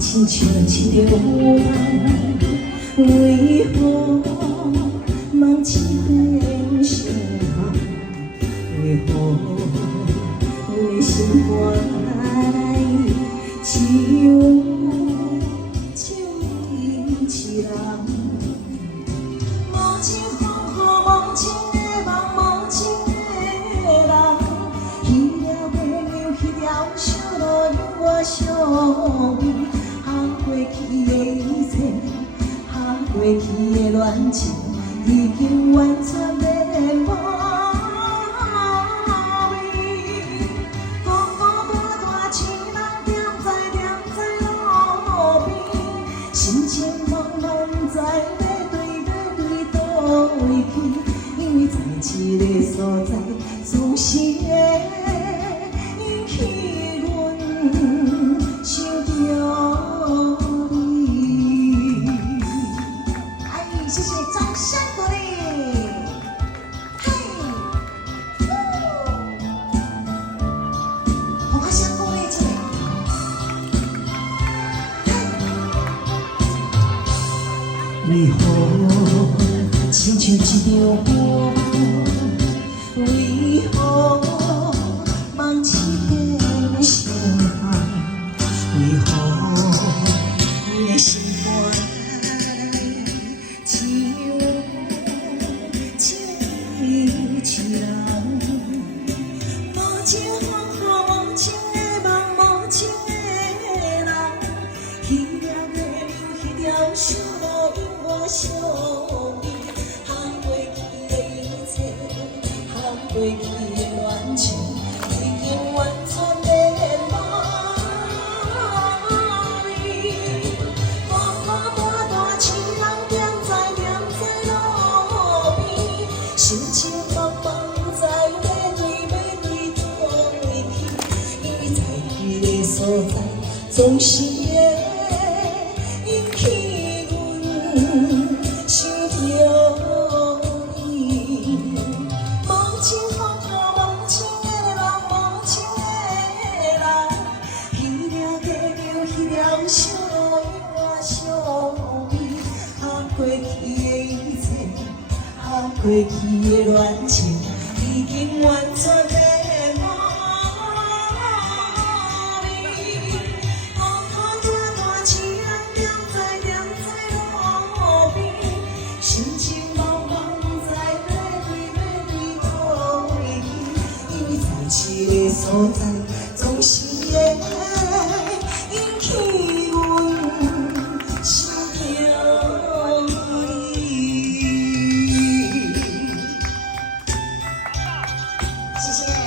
亲像一条梦，为何梦一变相合？为何阮的心肝只有一人？无情风雨，无情的梦，无情的人，彼了月亮，彼条小路，有我相依。过去的一切，过去的恋情，已经完全的抹去。孤孤单单一人踮在路边，心情茫茫，不知要对倒位去。因为在这个所在，总是会引起阮想着。谢谢，掌声鼓励。嘿，我想鼓励这个。为何亲像一条梦？为何梦一变相合？为何你的心肝？无情风雨，无情的梦，无情的人，彼了月亮，彼条小路，有我相依。过去的一切，过去的恋情，已经完全的抹去。孤孤单单一人踮在路边，心情茫茫，不知要对倒位去。因为在这个所在，总是会引起阮想着你。无情风雨，无情的梦，无情的人，彼了月亮，彼条小路，有我相依。过去的一切，过去的恋情，已经完全的抹去。孤孤单单一人踮在路边，心情茫茫，不知要对倒位去。因为在这个所在，总是会引起阮想着你。谢谢。